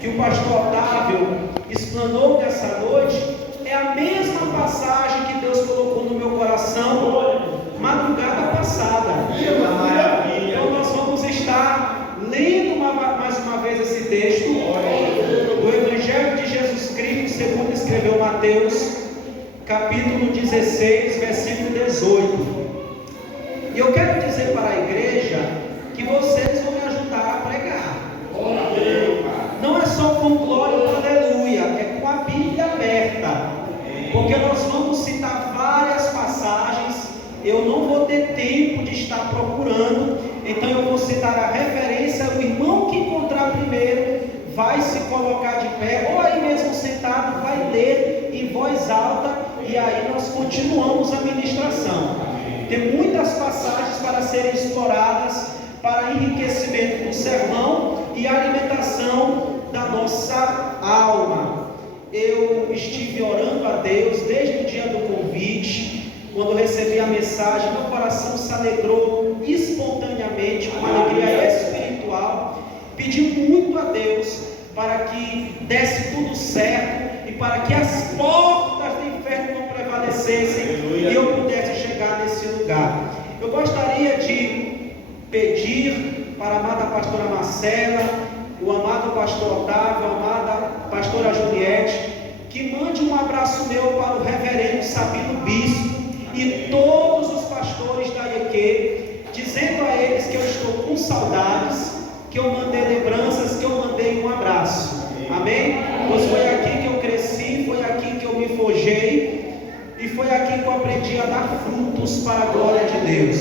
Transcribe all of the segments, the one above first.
que o pastor Otávio explanou nessa noite é a mesma passagem que Deus colocou no meu coração madrugada passada. Então nós vamos estar lendo mais uma vez esse texto do Evangelho de Jesus Cristo segundo escreveu Mateus, capítulo 16, versículo 18. E eu quero dizer para a igreja que vocês vão me ajudar a pregar. Não é só com glória ou aleluia, é com a Bíblia aberta, porque nós vamos citar várias passagens. Eu não vou ter tempo de estar procurando, então eu vou citar a referência. O irmão que encontrar primeiro vai se colocar de pé, ou aí mesmo sentado, vai ler em voz alta, e aí nós continuamos a ministração. Tem muitas passagens para serem exploradas para enriquecimento do sermão e alimentação da nossa alma. Eu estive orando a Deus desde o dia do convite. Quando recebi a mensagem, meu coração se alegrou espontaneamente, com uma alegria espiritual. Pedi muito a Deus para que desse tudo certo e para que as portas do inferno não prevalecessem e eu pudesse chegar nesse lugar. Eu gostaria de pedir para a amada pastora Marcela, o amado pastor Otávio, a amada pastora Juliette, que mande um abraço meu para o reverendo Sabino Bispo e todos os pastores da IEQ, dizendo a eles que eu estou com saudades, que eu mandei lembranças, que eu mandei um abraço. Amém? Pois foi aqui que eu cresci, foi aqui que eu me forjei e foi aqui que eu aprendi a dar frutos para a glória de Deus.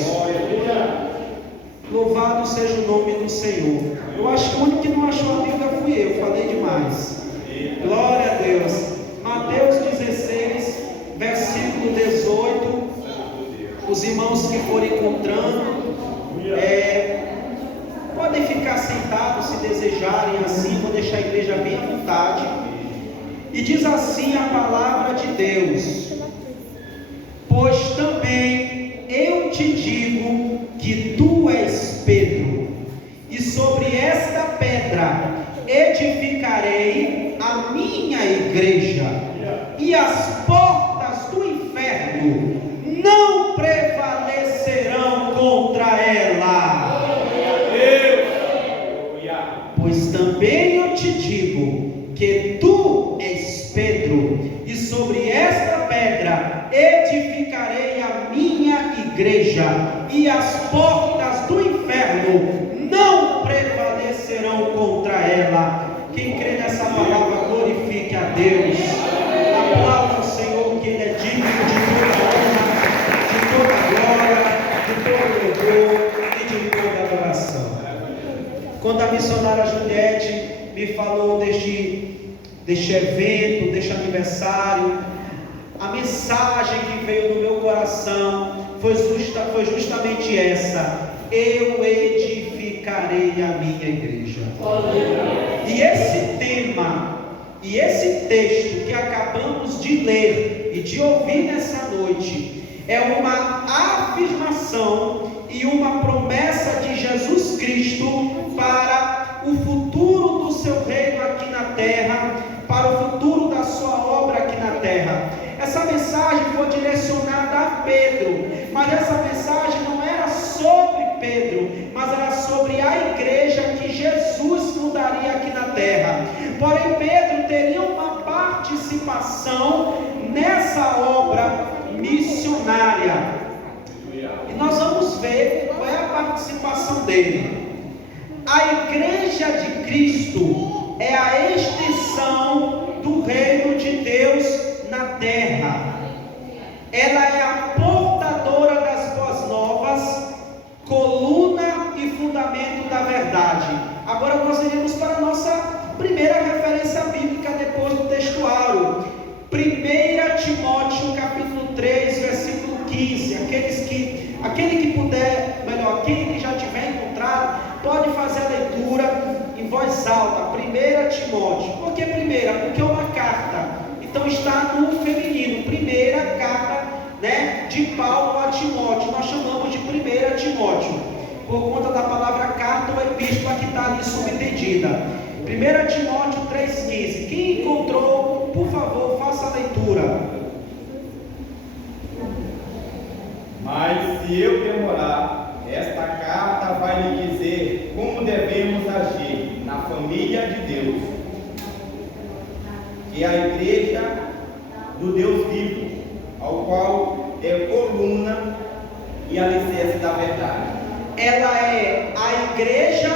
Louvado seja o nome do Senhor. Eu acho que o único que não achou a Bíblia fui eu, falei demais. Glória a Deus. Mateus 16, versículo 18. Os irmãos que forem encontrando, podem ficar sentados se desejarem assim, vou deixar a igreja bem à vontade. E diz assim a palavra de Deus: pois também eu te digo que tu és Pedro, e sobre esta pedra edificarei a minha igreja, e as portas do inferno não prevalecerão contra ela. Pois também eu te digo que tu és Pedro, e sobre esta pedra edificarei a minha igreja, e as portas do inferno não prevalecerão contra ela. Quem crê nessa palavra, glorifique a Deus. Aplauda o Senhor, que Ele é digno de toda honra, de toda glória, de todo louvor e de toda adoração. Quando a missionária Juliette me falou deste evento, deste aniversário, a mensagem que veio no meu coração foi justamente essa: eu edificarei a minha igreja. E esse tema, e esse texto que acabamos de ler e de ouvir nessa noite, é uma afirmação e uma promessa de Jesus Cristo para o futuro do seu reino aqui na terra, para o futuro da sua obra aqui na terra. Essa mensagem foi direcionada a Pedro, mas essa mensagem não era sobre Pedro, mas era sobre a igreja que Jesus fundaria aqui na terra. Porém, Pedro teria uma participação nessa obra missionária. E nós vamos ver qual é a participação dele. A igreja de Cristo é a extensão do reino de Deus na terra. Ela é a portadora das boas novas, coluna e fundamento da verdade. Agora nós iremos para a nossa primeira referência bíblica depois do textuário. 1 Timóteo capítulo 3, versículo 15. Aquele que puder, melhor, aquele que já tiver encontrado, pode fazer a leitura em voz alta. 1 Timóteo. Por que primeira? Porque é uma carta. Então está no feminino. Primeira carta, de Paulo a Timóteo. Nós chamamos de 1 Timóteo, por conta da palavra carta ou epístola que está ali subentendida. 1 Timóteo 3,15. Quem encontrou, por favor, faça a leitura. Mas se eu demorar, esta carta vai lhe dizer como devemos agir na família de Deus, que é a igreja do Deus vivo, ao qual é coluna e alicerce da verdade. Ela é a igreja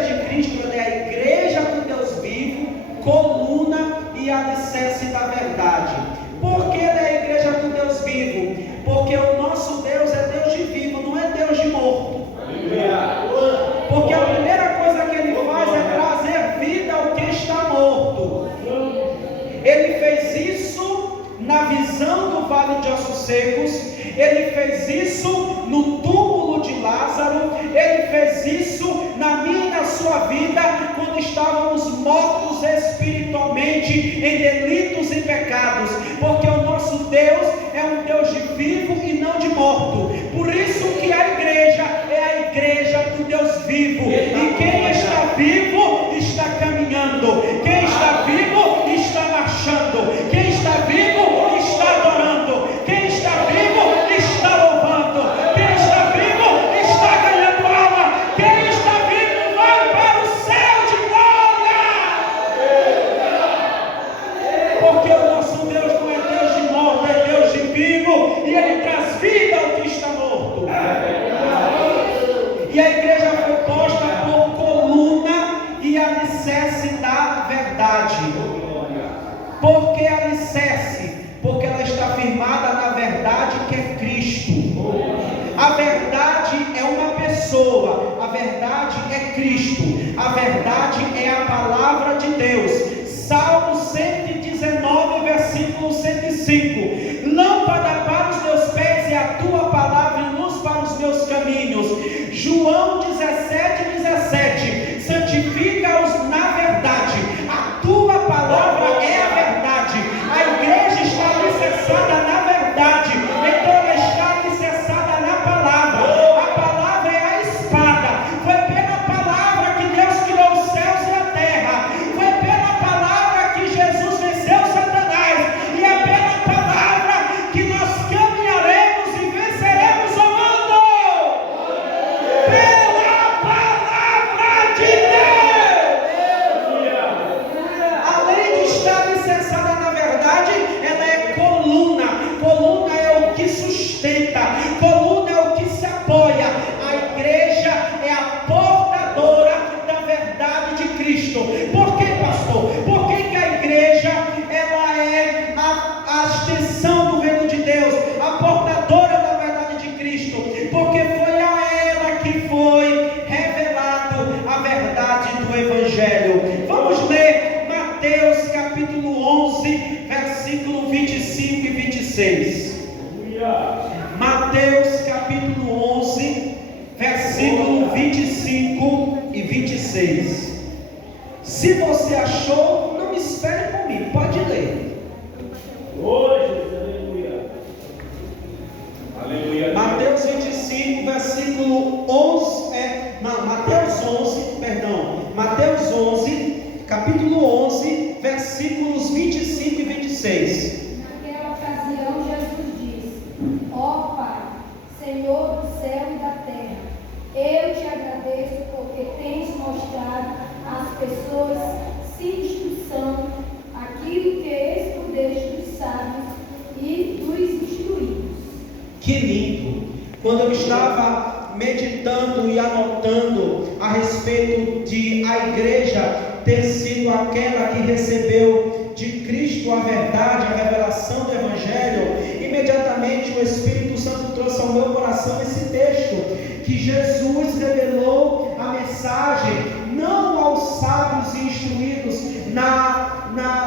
de Cristo, ela é a igreja do Deus vivo, coluna e alicerce da verdade. Por que ela é a igreja do Deus vivo? Porque o nosso Deus é Deus de vivo, não é Deus de morto. Porque a primeira coisa que Ele faz é trazer vida ao que está morto. Ele fez isso na visão do vale de ossos secos, Ele fez isso no túmulo de Lázaro, Ele fez isso na minha e na sua vida, quando estávamos mortos espiritualmente em delitos e pecados, porque o nosso Deus é um Deus de vivo e não de morto. Por isso que a igreja é a igreja do Deus vivo, e quem está vivo está caminhando, quem está vivo está marchando, quem está vivo está adorando, quem está vivo está louvando, quem está vivo está ganhando alma, quem está vivo vai para o céu de glória. Porque o nosso Deus não é Deus de morto, é Deus de vivo, e Ele traz vida ao que está morto. E a igreja foi posta por coluna e alicerce da verdade. Por que alicerce? Porque ela está firmada na verdade que é Cristo. A verdade é uma pessoa, a verdade é Cristo, a verdade é a palavra de Deus. Salmo 119, versículo 105. Lâmpada para os meus pés é a tua palavra e luz para os meus caminhos. João 17, 17. Santifica-os na verdade, a tua palavra é a verdade. A igreja está alicerçada na verdade, então ela está alicerçada na palavra. A palavra é a espada. Foi pela palavra que Deus criou os céus e a terra. Foi pela palavra que Jesus venceu Satanás, e é pela palavra que nós caminharemos e venceremos o mundo. Pela palavra de Deus. Além de estar alicerçada na verdade, ela é coluna. Coluna é o que sustenta, coluna é o que se apoia. A igreja é a portadora da verdade de Cristo. Por que, pastor? Por que a igreja ela é a extensão do reino de Deus, a portadora da verdade de Cristo? Porque foi a ela que foi revelado a verdade do Evangelho. Vamos ler Mateus capítulo 11, versículo 25 e 26. Mateus capítulo 11, versículo 25 e 26. Se você achou, não espere por mim, pode ler. Aleluia. Mateus 25, versículo 11, Mateus 11, capítulo 11, versículos 25 e 26. Naquela ocasião, Jesus disse: Ó Pai, Senhor do céu e da terra, eu te agradeço porque tens mostrado às pessoas sem instrução aquilo que escondeste dos sábios e dos instruídos. Que lindo! Quando eu estava meditando e anotando a respeito de a igreja ter sido aquela que recebeu de Cristo a verdade, a revelação do Evangelho, imediatamente o Espírito Santo trouxe ao meu coração esse texto, que Jesus revelou a mensagem não aos sábios e instruídos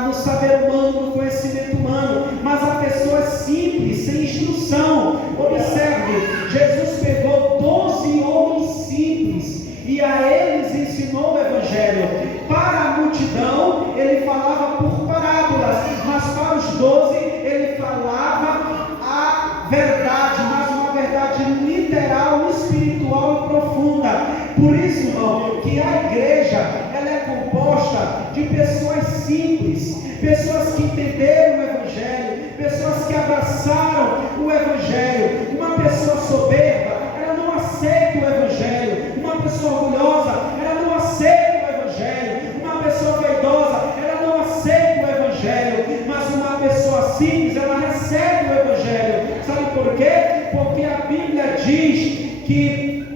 no saber humano, no conhecimento humano, mas a pessoas simples, sem instrução. Observe, Jesus pegou 12 homens simples e a eles ensinou o Evangelho. Para a multidão ele falava por parábolas, mas para os 12 ele falava a verdade, mas uma verdade literal, espiritual e profunda. Por isso, irmão, que a igreja ela é composta gosta de pessoas simples, pessoas que entenderam o Evangelho, pessoas que abraçaram o Evangelho. Uma pessoa soberba, ela não aceita o Evangelho. Uma pessoa orgulhosa, ela não aceita o Evangelho. Uma pessoa vaidosa, ela não aceita o Evangelho. Mas uma pessoa simples, ela recebe o Evangelho. Sabe por quê? Porque a Bíblia diz que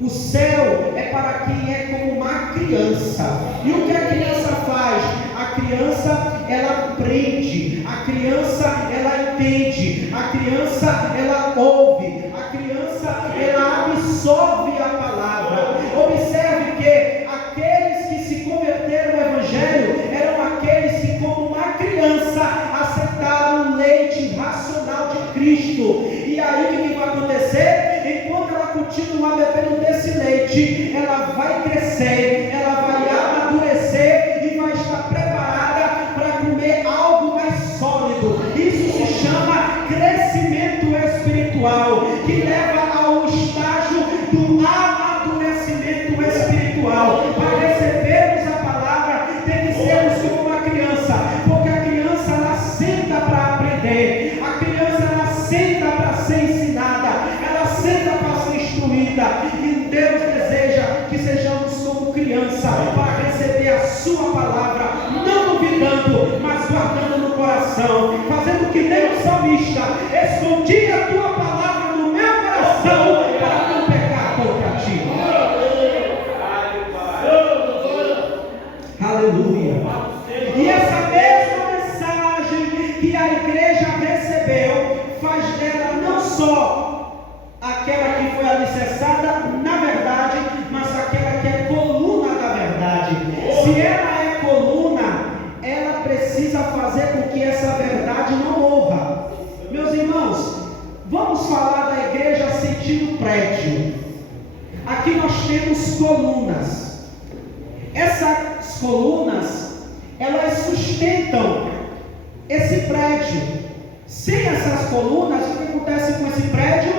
o céu é para quem é como uma criança. E o que a criança faz? A criança, ela aprende. A criança, ela entende. A criança, ela ouve. A criança, ela absorve a palavra. Observe que aqueles que se converteram ao Evangelho eram aqueles que, como uma criança, aceitaram o leite racional de Cristo. E aí o que vai acontecer? Enquanto ela continuar bebendo desse leite, ela vai crescer, ela vai amadurecer e vai estar preparada para comer algo mais sólido. Isso se chama crescimento espiritual, que leva ao estágio do amadurecimento espiritual. Para recebermos a palavra, tem que sermos como uma criança, porque a criança, ela senta para aprender, a criança, ela senta para ser ensinada, ela senta para ser instruída. E Deus deseja que sejamos como criança, para receber a sua palavra, não duvidando, mas guardando no coração, fazendo que nem o salmista: escondi a tua palavra no meu coração, para não pecar contra ti. Aleluia. E essa mesma mensagem que a igreja recebeu faz dela não só aquela que foi alicerçada na verdade, mas aquela que é coluna da verdade. Se ela é coluna, ela precisa fazer com que essa verdade não morra. Meus irmãos, vamos falar da igreja sentido prédio. Aqui nós temos colunas. Essas colunas, elas sustentam esse prédio. Sem essas colunas, o que acontece com esse prédio?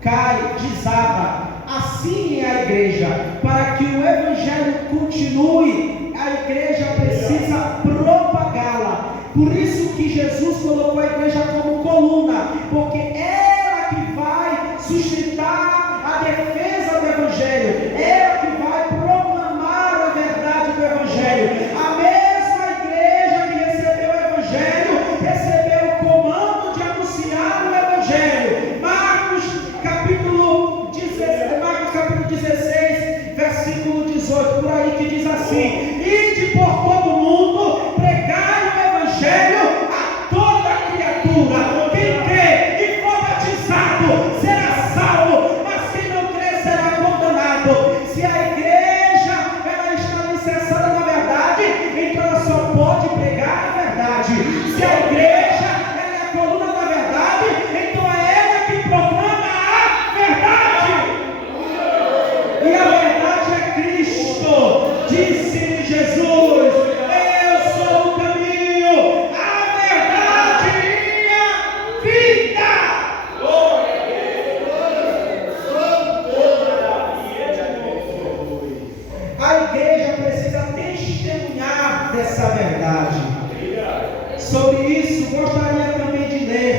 Cai, desaba. Assim é a igreja. Para que o Evangelho continue, a igreja precisa propagá-la. Por isso que Jesus colocou a igreja como coluna, porque ela que vai sustentar a defesa do Evangelho, ela que vai proclamar a verdade do Evangelho. A mesma igreja que recebeu o Evangelho, recebeu o comando de anunciar o Evangelho. Marcos capítulo 16, versículo 18, por aí, que diz assim: ide por todo mundo, pregai o Evangelho a toda criatura. Quem crê e for batizado será salvo, mas quem não crê será condenado. Se a igreja, ela está alicerçada na verdade, então ela só pode pregar a verdade. Se a igreja, ela é a coluna da verdade, então é ela que proclama a verdade. E a verdade é Cristo. Disse Jesus: eu sou o caminho, a verdade e a vida. A igreja precisa testemunhar dessa verdade. Sobre isso, gostaria também de ler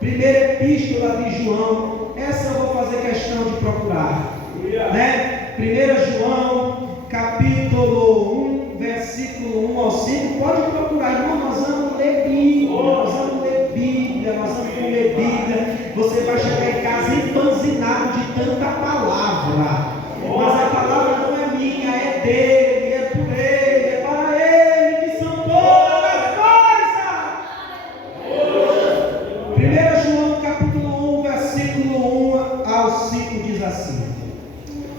primeira epístola de João. Essa eu vou fazer questão de procurar, né? 1 João capítulo 1, versículo 1 ao 5. Pode procurar, irmão. Nós vamos ler Bíblia, nós vamos ler Bíblia, nós vamos ler Bíblia. Você vai chegar em casa empanzinado de tanta palavra. Mas a palavra não é minha, é dele, é por ele, é para ele que são todas as coisas. 1 João capítulo 1, versículo 1 ao 5 diz assim.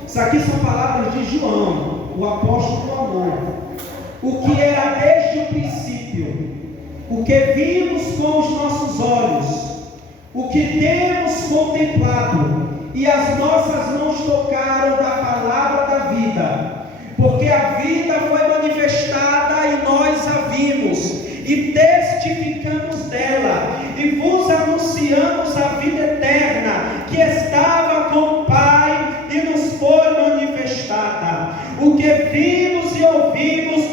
Isso aqui são palavras de João, o apóstolo do amor. O que era desde o princípio, o que vimos com os nossos olhos, o que temos contemplado, e as nossas mãos tocaram da palavra da vida, porque a vida foi manifestada e nós a vimos, e testificamos dela, e vos anunciamos a vida eterna, que estava com o Pai e nos foi manifestada. O que vimos e ouvimos,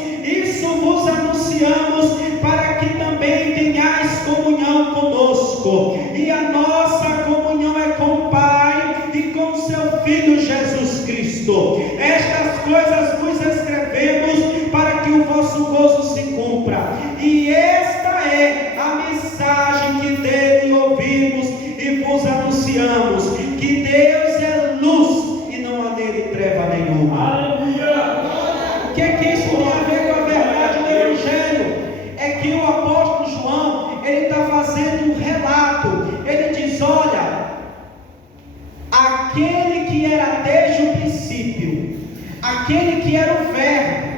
aquele que era o Verbo,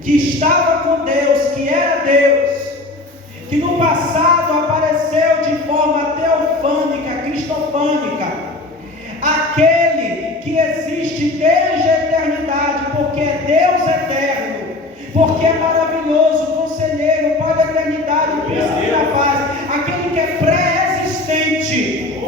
que estava com Deus, que era Deus, que no passado apareceu de forma teofânica, cristofânica, aquele que existe desde a eternidade, porque é Deus eterno, porque é maravilhoso, conselheiro, Pai da eternidade, príncipe da paz, aquele que é pré-existente,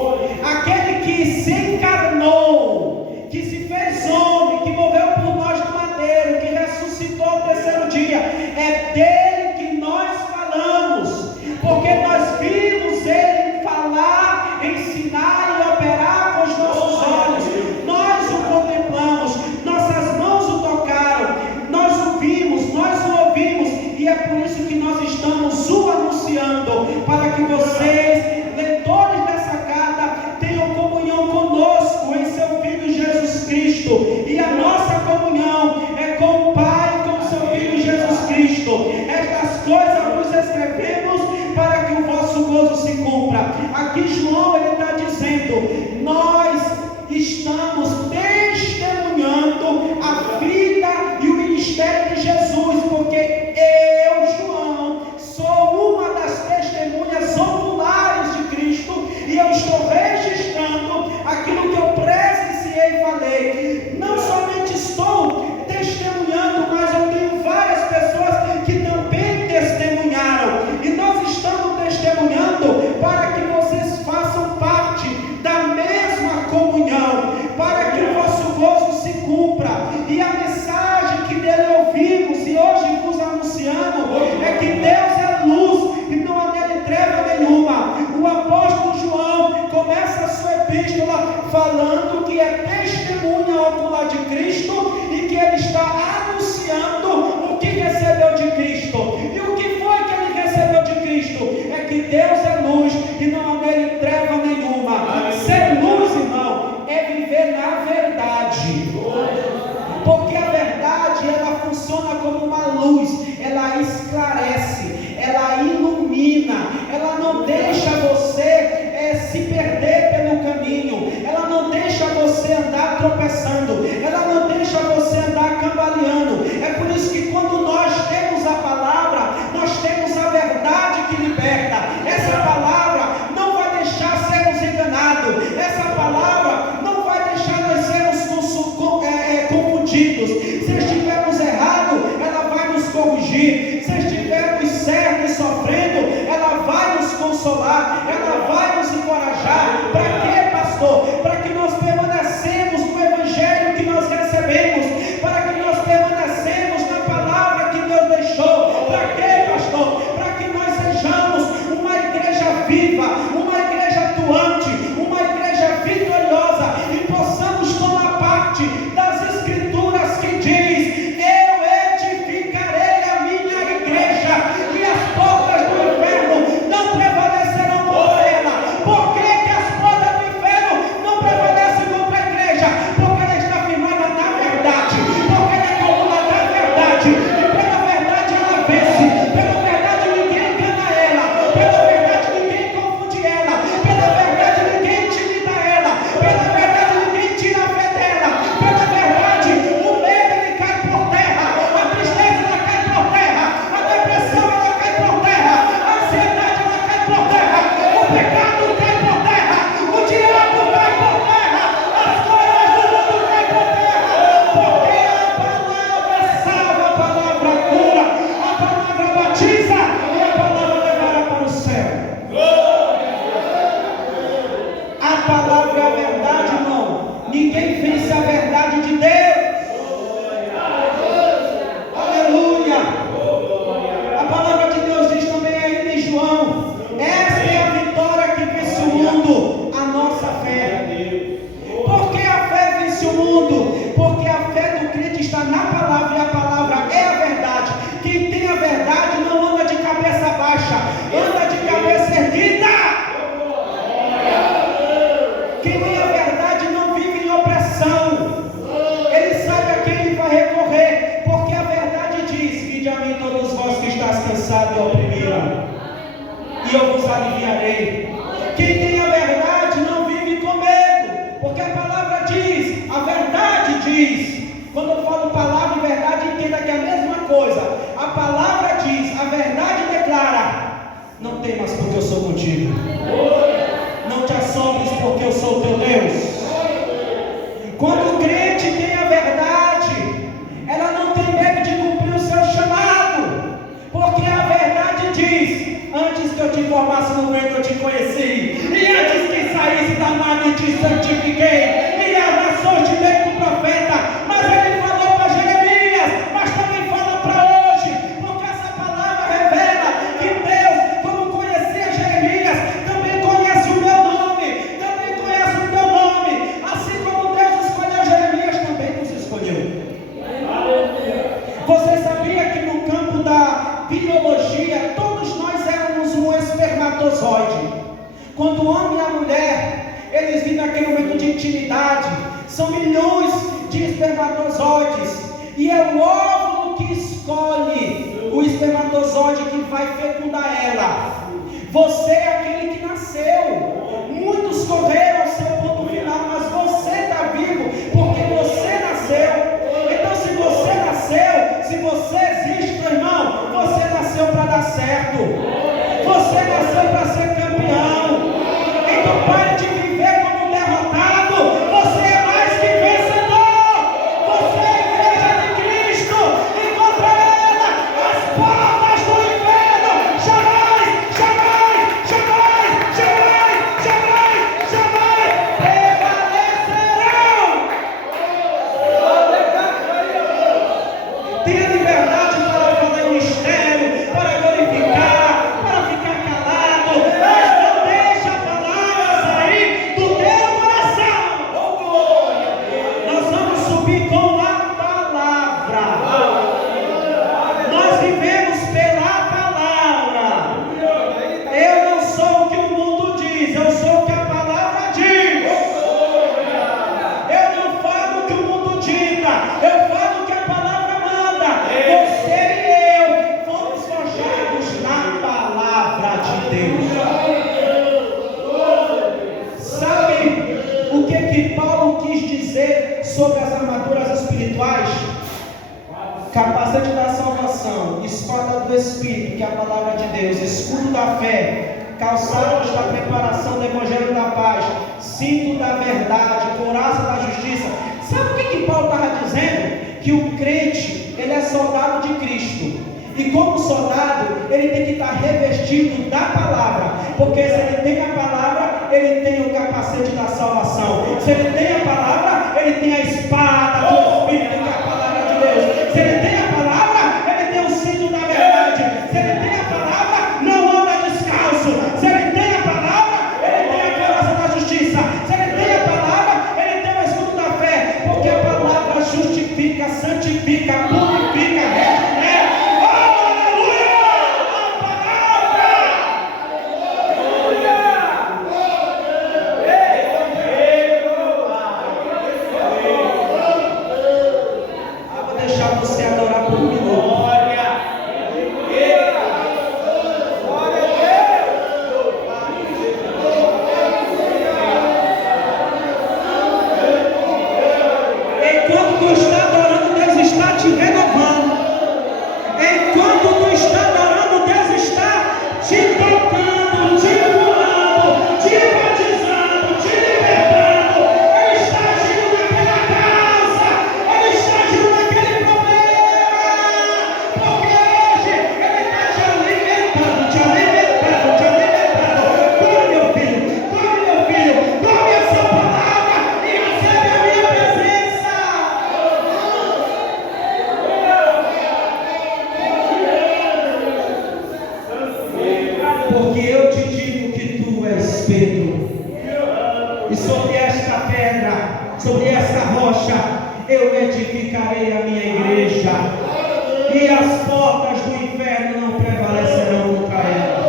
aquele que se encarnou, que se fez homem, que morreu por nós no madeiro, que ressuscitou ao terceiro dia, é dele que nós falamos, porque nós vimos ele falar, ensinar e operar com os nossos olhos, nós o contemplamos, nossas mãos o tocaram, nós o vimos, nós o ouvimos, e é por isso que nós estamos o anunciando, para que vocês, leitores dessa carta, tenham comunhão conosco em seu Filho Jesus Cristo, e a nossa comunhão é com o Pai e com seu Filho Jesus Cristo. Estas coisas vos escrevemos para que o vosso gozo se cumpra. Aqui João ele está dizendo, nós estamos testemunhando a vida e o ministério de Jesus, porque eu, João, sou uma das testemunhas oculares de Cristo, e eu estou registrando aquilo que eu presenciei e falei. Não somente estou testemunhando, mas eu tenho várias pessoas que também testemunharam, e nós estamos testemunhando para que vocês façam parte da mesma comunhão, para que o vosso gozo se cumpra. E a mensagem que dele ouvimos e hoje vos anunciamos é que Deus é luz e não há nele treva nenhuma. O apóstolo João começa a sua epístola falando que é testemunha ocular de Cristo e que ele está anunciando o que recebeu de Cristo. E o que foi que ele recebeu de Cristo? É que Deus é luz e não há nele treva nenhuma. Ser luz, irmão, é viver na verdade, porque a verdade ela funciona como uma luz, ela esclarece, ela ilumina, ela não deixa você se perder pelo caminho, ela não deixa você andar tropeçando, ela não deixa você andar cambaleando. É por isso que quando nós temos a palavra, nós temos a verdade que liberta. Essa palavra não vai deixar sermos enganados, essa palavra não vai deixar nós sermos confundidos. Se estivermos errados, ela vai nos corrigir. Se estivermos certos e sofrendo, ela vai nos consolar, ela vai nos encorajar. Para quê, pastor? Para que nós permanecemos no evangelho que nós recebemos, para que nós permanecemos na palavra que Deus deixou. Para quê, pastor? Para que nós sejamos uma igreja viva, uma igreja atuante, uma igreja vitoriosa, e possamos tomar parte das escrituras que diz: eu edificarei a minha igreja, e as portas do inferno não prevalecerão contra ela. Por que que as portas do inferno não prevalecem contra a igreja? Porque ela está firmada na verdade, porque ela é coluna da verdade, e pela verdade ela vence, pela verdade ninguém engana ela, pela verdade ninguém confunde ela, pela verdade ninguém intimida ela, pela verdade ninguém tira a fé dela, pela verdade o medo ele cai por terra, a tristeza ela cai por terra, a depressão ela cai por terra, a ansiedade ela cai por terra, o pecado cai por terra, o diabo cai por terra, as coisas do mundo caem por terra, porque a palavra salva, a palavra cura, a palavra batiza e a palavra levará para o céu. A palavra é a verdade, irmão. Ninguém vence a verdade de Deus. Aleluia. A palavra de Deus diz também ainda em João: esta é a vitória que vence o mundo, a nossa fé. Por que a fé vence o mundo? Porque a fé do crente está na palavra, e a palavra é a verdade. Quem tem a verdade não anda de cabeça baixa, anda de cabeça erguida. Quem tem a verdade não vive em opressão, ele sabe a quem ele vai recorrer, porque a verdade diz: vinde a mim todos vós que estáis cansados e oprimidos, e eu vos aliviarei. Quem tem a verdade não vive com medo, porque a palavra diz, a verdade diz. Quando eu falo palavra, Não temas, porque eu sou contigo. Não te assombres, porque eu sou o teu Deus. Quando o crente tem a verdade, ela não tem medo de cumprir o seu chamado, porque a verdade diz: antes que eu te formasse no ventre eu te conheci, e antes que saísse da mãe eu te santifiquei, e as nações te dei como profeta. Mas ele falou para Jeremias, mas também fala para hoje, porque essa palavra revela que Deus, como conhecia Jeremias, também conhece o meu nome, também conhece o teu nome. Assim como Deus escolheu Jeremias, também nos escolheu. Você sabia que no campo da biologia todos nós éramos um espermatozoide? Quando o homem e a mulher, eles vivem aquele momento de intimidade, são milhões de espermatozoides, e é o óvulo que escolhe o espermatozoide que vai fecundar ela. Você é aquele que nasceu. Muitos correram ao seu ponto final, mas você está vivo porque você nasceu. Então, se você nasceu, se você existe, meu irmão, você nasceu para dar certo. Você nasceu para ser campeão. Então, pare de viver como um derrotado. Você é mais que vencedor. Você é a igreja de Cristo. E contra ela, as portas do inferno jamais, jamais, jamais, jamais, jamais, jamais prevalecerão. Tenha liberdade para fazer o mistério, para glorificar, para ficar calado, mas não deixe a palavra sair do teu coração. Nós vamos subir com a palavra. Nós vivemos pela palavra. Eu não sou o que o mundo diz, eu sou o que a palavra diz. Eu não falo o que o mundo dita, eu falo o que a palavra manda. Você e eu fomos forjados na palavra de Deus. Sabe o que Paulo quis dizer sobre as armaduras espirituais? Capacete da salvação, espada do Espírito, que é a palavra de Deus, escudo da fé, calçados da preparação do Evangelho da paz, cinto da verdade, couraça da justiça. Sabe o que Paulo estava dizendo? Que o crente, ele é soldado de Cristo. E como soldado, ele tem que estar revestido da palavra. Porque se ele tem a palavra, ele tem o capacete da salvação. Se ele tem a palavra, ele tem a espada do Espírito, que é a palavra de Deus. Se ele tem a palavra, ele tem o cinto da verdade. Se ele tem a palavra, não anda descalço. Se ele tem a palavra, ele tem a couraça da justiça. Se ele tem a palavra, ele tem o escudo da fé. Porque a palavra justifica, santifica, purifica, regenera. Você adorar por um minuto. Enquanto tu está adorando, Deus está te renovando. Enquanto tu está adorando, Deus está te tocando, te curando, te batizando, te libertando. Ele está agindo naquela causa. Ele está agindo naquele problema. Porque hoje Ele está te alimentando, te alimentando, te alimentando. Come, meu filho, come essa palavra e recebe a minha presença. Porque eu te digo que tu és Pedro, e sobre esta pedra, sobre esta rocha, eu edificarei a minha igreja, e as portas do inferno não prevalecerão contra ela.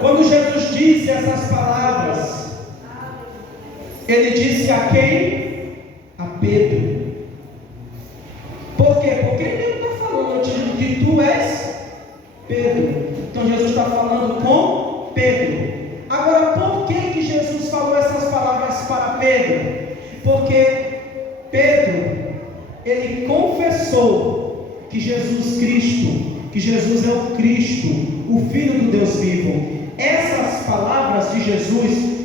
Quando Jesus disse essas palavras, Ele disse a quem? A Pedro. Por quê? Porque Ele não está falando, eu te digo que tu és Pedro. Então Jesus está falando com Pedro. Agora, por que Jesus falou essas palavras para Pedro? Porque Pedro, ele confessou que Jesus Cristo que Jesus é o Cristo, o Filho do Deus vivo. Essas palavras de Jesus,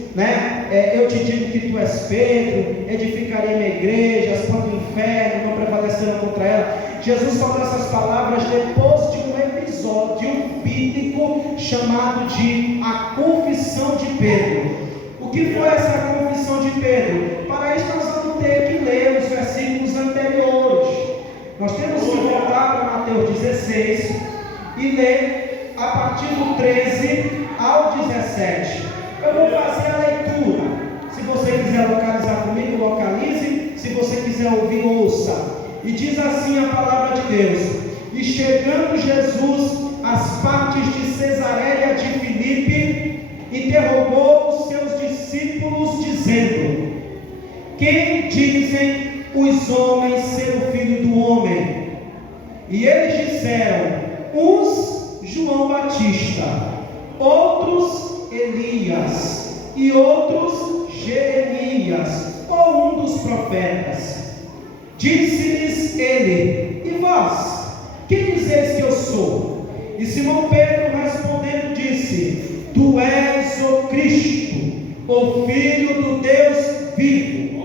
eu te digo que tu és Pedro, edificarei minha igreja, as portas do inferno não prevalecerão contra ela. Jesus falou essas palavras depois de um episódio bíblico chamado de a confissão de Pedro. O que foi essa confissão de Pedro? Para isso nós vamos ter que ler os versículos anteriores. Nós temos que voltar para Mateus 16 e ler a partir do 13 ao 17. Eu vou fazer a leitura. Se você quiser localizar comigo, localize. Se você quiser ouvir, ouça. E diz assim a palavra de Deus: E chegando Jesus às partes de Cesareia de Filipe, interrogou os seus discípulos, dizendo: Quem dizem os homens ser o Filho do Homem? E eles disseram: uns João Batista, outros Elias, e outros Jeremias, ou um dos profetas. Disse-lhes ele: E vós, quem dizeis que eu sou? E Simão Pedro respondendo disse: Tu és o Cristo, o Filho do Deus vivo.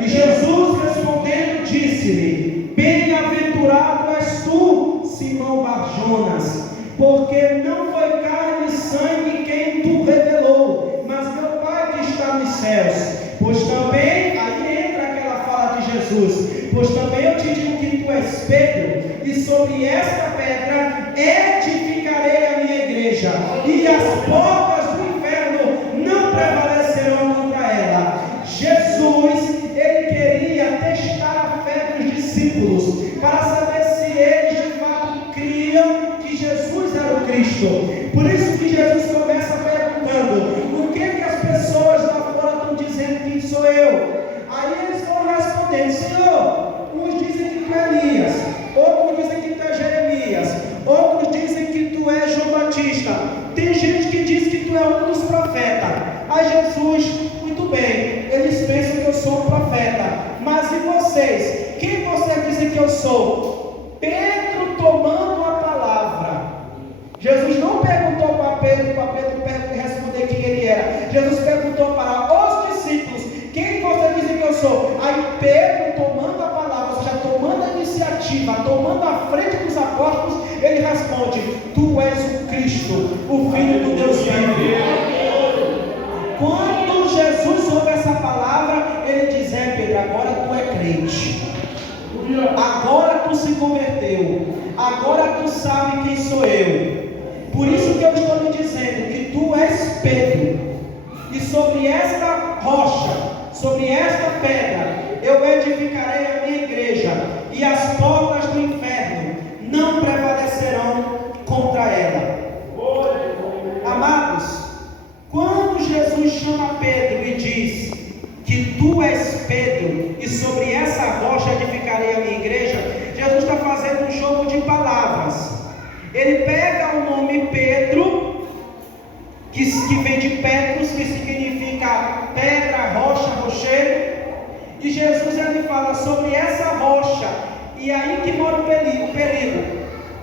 E Jesus respondendo disse-lhe: Bem-aventurado és tu, Simão Barjonas, porque não foi carne e sangue quem tu revelou, mas meu Pai que está nos céus. Pois também, aí entra aquela fala de Jesus: Pois também eu te digo que tu és Pedro, e sobre esta pedra edificarei a minha igreja, e as portas do inferno não prevalecerão contra ela. Jesus, ele queria testar a fé dos discípulos, para saber se eles de fato criam que Jesus era o Cristo. Por isso que Jesus começa perguntando: o que as pessoas lá fora estão dizendo que sou eu? Aí eles vão respondendo: Senhor, uns dizem que tu é Elias, outros dizem que tu é Jeremias, outros dizem que tu é João Batista, tem gente que diz que tu é um dos profetas. Aí Jesus: muito bem, eles pensam que eu sou um profeta, mas e vocês? Quem vocês dizem que eu sou? Pedro tomando a palavra. Jesus não perguntou para Pedro responder quem ele era. Jesus perguntou para os discípulos: quem vocês dizem que eu sou? Aí Pedro, tomando a palavra, ou seja, tomando a iniciativa, tomando a frente dos apóstolos, ele responde: Tu és o Cristo, o Filho do Deus vivo. Quando Jesus ouve essa palavra, ele diz: Pedro, agora tu é crente, agora tu se converteu, agora tu sabe quem sou eu. Por isso que eu estou lhe dizendo que tu és Pedro, e sobre esta rocha, sobre esta pedra, eu edificarei a minha igreja, e as portas do inferno não prevalecerão contra ela. Amados, quando Jesus chama Pedro e diz que tu és Pedro, e sobre essa rocha edificarei a minha igreja, Jesus está fazendo um jogo de palavras. Ele pega o nome Pedro, que vem de Petros, que significa pedra, rocha, rocheiro, e Jesus ele fala sobre essa rocha, e aí que mora o perigo,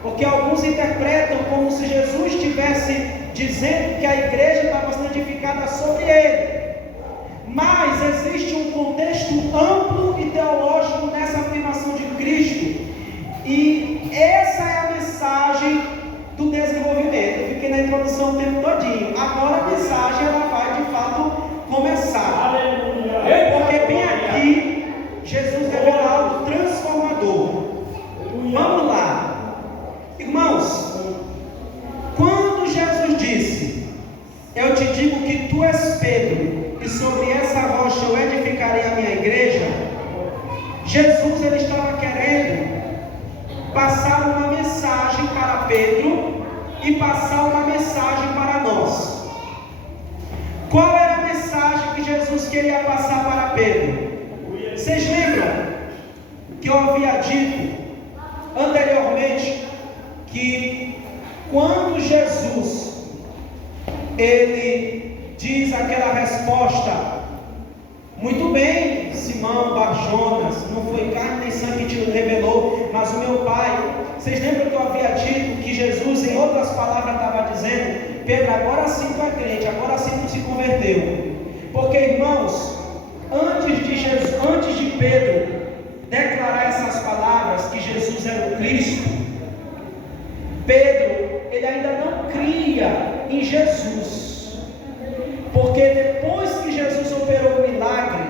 porque alguns interpretam como se Jesus estivesse dizendo que a igreja estava sendo edificada sobre ele. Mas existe um contexto amplo e teológico nessa afirmação de Cristo, e essa é a mensagem do desenvolvimento. Eu fiquei na introdução o tempo todinho. Agora a mensagem ela vai de fato começar. Porque bem aqui Jesus revela algo transformador. Vamos lá, irmãos. Quando Jesus disse: Eu te digo que tu és Pedro, e sobre essa rocha eu edificarei a minha igreja, Jesus ele estava querendo passar uma mensagem para Pedro e passar uma mensagem para nós. Qual era a mensagem que Jesus queria passar para Pedro? Vocês lembram que eu havia dito anteriormente que quando Jesus ele diz aquela resposta: muito bem, Simão Barjonas, não foi carne nem sangue que te revelou, mas o meu Pai. Vocês lembram que eu havia dito que Jesus, em outras palavras, estava dizendo: Pedro, agora sim tu é crente, agora sim tu se converteu. Porque, irmãos, antes de Pedro declarar essas palavras, que Jesus era o Cristo, Pedro, ele ainda não cria em Jesus. Porque depois que Jesus operou o milagre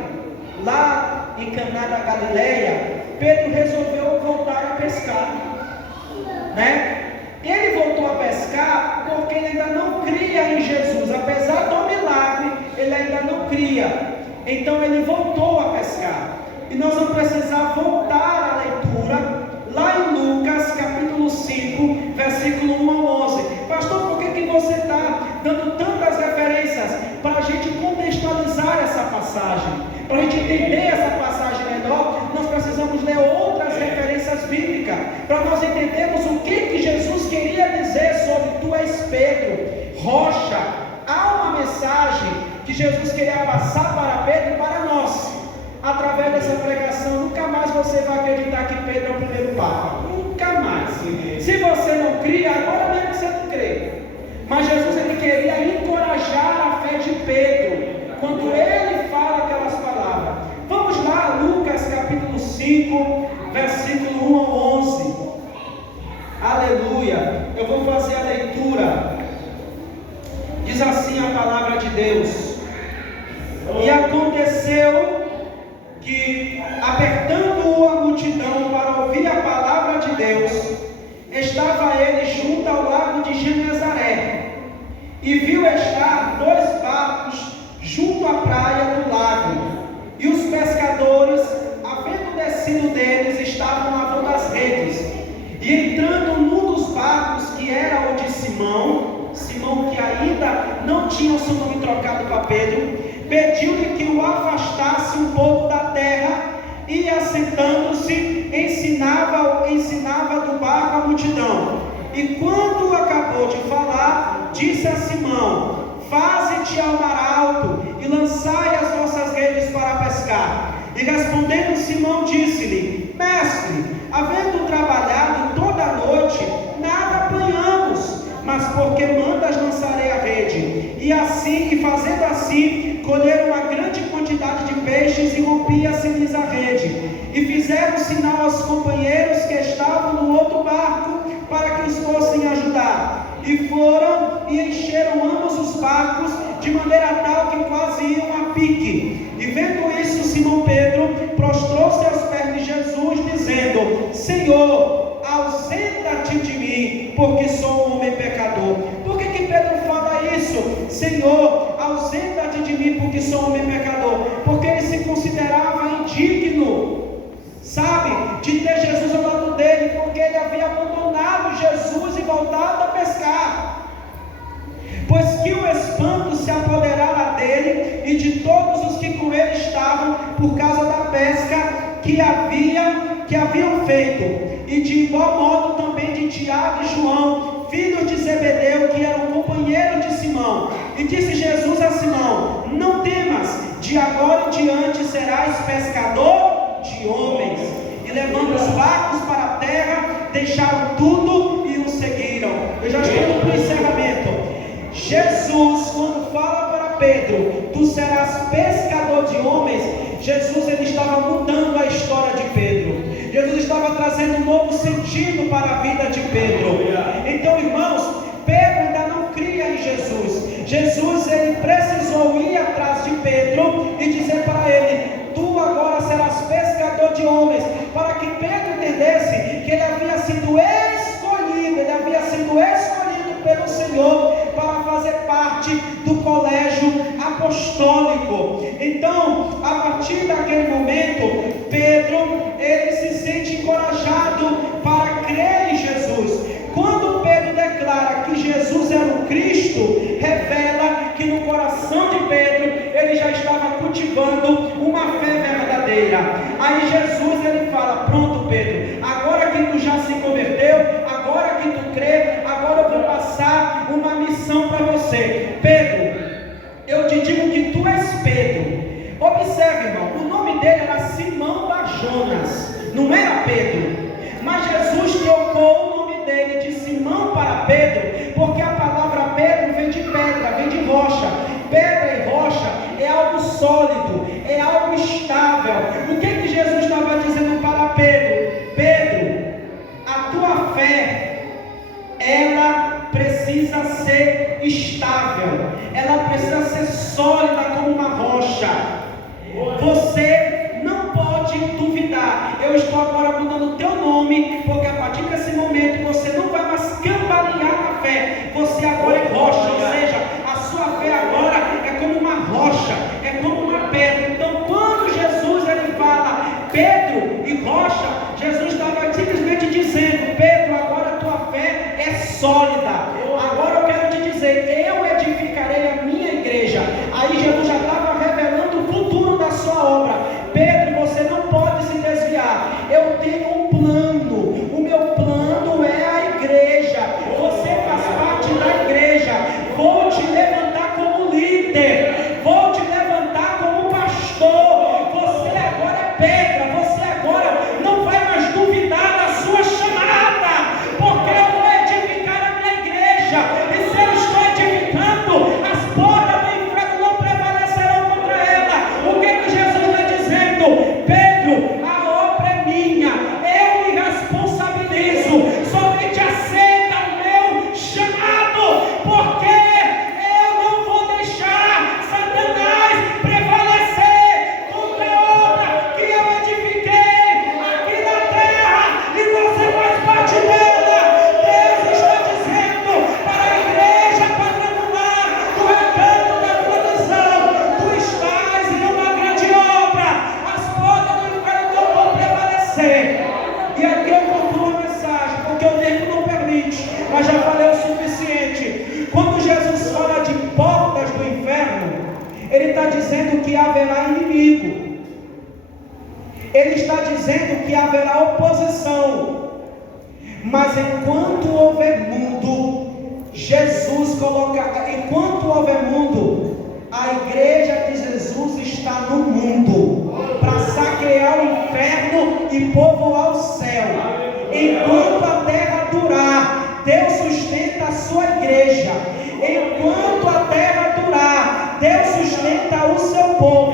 lá em Caná da Galileia, Pedro resolveu voltar a pescar, né? Ele voltou a pescar porque ele ainda não cria em Jesus. Apesar do milagre, ele ainda não cria. Então ele voltou a pescar. E nós vamos precisar voltar à leitura lá em Lucas capítulo 5, versículo 1 ao 11. Pastor, por que você está dando tantas referências? Para a gente contextualizar essa passagem, para a gente entender essa passagem melhor, nós precisamos ler outras referências bíblicas, para nós entendermos o que Jesus queria dizer sobre tu és Pedro, rocha. Há uma mensagem que Jesus queria passar para Pedro e para nós. Através dessa pregação, nunca mais você vai acreditar que Pedro é o primeiro Papa. Nunca mais. Se você não cria, agora mesmo você não crê. Mas Jesus, ele queria encorajar a fé de Pedro quando ele fala aquelas palavras. Vamos lá, Lucas capítulo 5, versículo 1 ao 11. Aleluia. Eu vou fazer a leitura. Diz assim a palavra de Deus: E aconteceu que, apertando a multidão para ouvir a palavra de Deus, estava ele junto ao lago de Genezaré, e viu estar 2 barcos junto à praia do lago, e os pescadores, havendo descido deles, estavam lavando as redes. E entrando num dos barcos, que era o de Simão, que ainda não tinha o seu nome trocado para Pedro, pediu-lhe que o afastasse um pouco da terra, e assentando-se, ensinava do barco a multidão. E quando acabou de falar, disse a Simão: Faze-te ao mar alto, e lançai as vossas redes para pescar. E respondendo Simão, disse-lhe: Mestre, havendo trabalhado toda a noite, nada apanhamos, mas porque mandas lançarei a rede. E assim, e fazendo assim, colheram uma grande quantidade de peixes, e rompia-se-lhes a rede. E fizeram sinal aos companheiros que estavam no outro barco, para que os fossem ajudar. E foram e encheram ambos os barcos, de maneira tal que quase iam a pique. E vendo isso, Simão Pedro prostrou-se aos pés de Jesus, dizendo: Senhor, ausenta-te de mim, porque sou um homem pecador. Por que Pedro fala isso? Senhor, ausenta-te de mim, porque sou um homem pecador. Porque ele se considerava indigno, sabe, de ter Jesus ao lado dele, porque ele havia abandonado Jesus e voltado a pescar. Pois que o espanto se apoderara dele e de todos os que com ele estavam, por causa da pesca que haviam feito, e de igual modo também de Tiago e João, filhos de Zebedeu, que eram companheiros de Simão. E disse Jesus a Simão: Não temas, de agora em diante serás pescador de homens. E levando os barcos para a terra, deixaram tudo e o seguiram. Eu já estou no encerramento. Jesus, quando fala para Pedro: Tu serás pescador de homens, Jesus, ele estava mudando a história de Pedro. Jesus estava trazendo um novo sentido para a vida de Pedro. Então, irmãos, Pedro ainda não cria em Jesus. Jesus, ele precisou ir atrás de Pedro e dizer para ele: Tu agora serás pescador de homens, para que Pedro entendesse que ele havia sido escolhido pelo Senhor para fazer parte do colégio apostólico. Então, a partir daquele momento, Pedro, ele se sente encorajado para crer em Jesus. Quando Pedro declara que Jesus era o Cristo, revela que no coração de Pedro, ele já estava cultivando uma fé verdadeira. Aí Jesus, ele fala: Pronto, Pedro, agora que tu já se converteu, agora que tu crê, agora eu vou passar uma missão para você. Pedro, eu te digo que tu és Pedro. Observe, irmão, o nome dele era Simão Bar Jonas, não era Pedro. Mas Jesus trocou precisa ser estável, ela precisa ser sólida como uma rocha. Você não pode duvidar. Eu estou agora mudando o teu nome, porque a partir desse momento você não vai mais cambalear na fé. Você agora é rocha, ou seja, a sua fé agora é como uma rocha, é como uma pedra. Então quando Jesus ele fala Pedro e rocha, Jesus estava simplesmente dizendo: Pedro, agora a tua fé é sólida. Agora eu quero te dizer, eu edificarei a minha igreja. Aí Jesus já estava revelando o futuro da sua obra. Pedro, você não pode se desviar. Eu tenho um plano. O meu plano é a igreja. Você faz parte da igreja. Vou te levantar como líder. Vou te levantar como pastor. Você agora é pedra. Você agora não vai mais duvidar da sua chamada, porque eu vou edificar a minha igreja. E se eu estou edificando, as portas do inferno não prevalecerão contra ela. O que que Jesus está dizendo? Pedro, a obra é minha, eu me responsabilizo, somente aceita o meu chamado, porque eu não vou deixar Satanás prevalecer contra a obra que eu edifiquei aqui na terra, e você faz parte dela. Deus está dizendo para a igreja quadrangular do recanto da tua visão: tu estás em uma grande obra, as portas do inferno não vão prevalecer. E aqui eu concluo a mensagem, porque o tempo não permite, mas já falei o suficiente. Quando Jesus fala de portas do inferno, ele está dizendo que haverá inimigo, ele está dizendo que haverá oposição. Mas enquanto houver mundo, Jesus coloca, enquanto houver mundo, a igreja de Jesus está no mundo para saquear o inferno e povoar o céu. Enquanto a terra durar, Deus sustenta a sua igreja. Enquanto a terra durar, Deus sustenta o seu povo.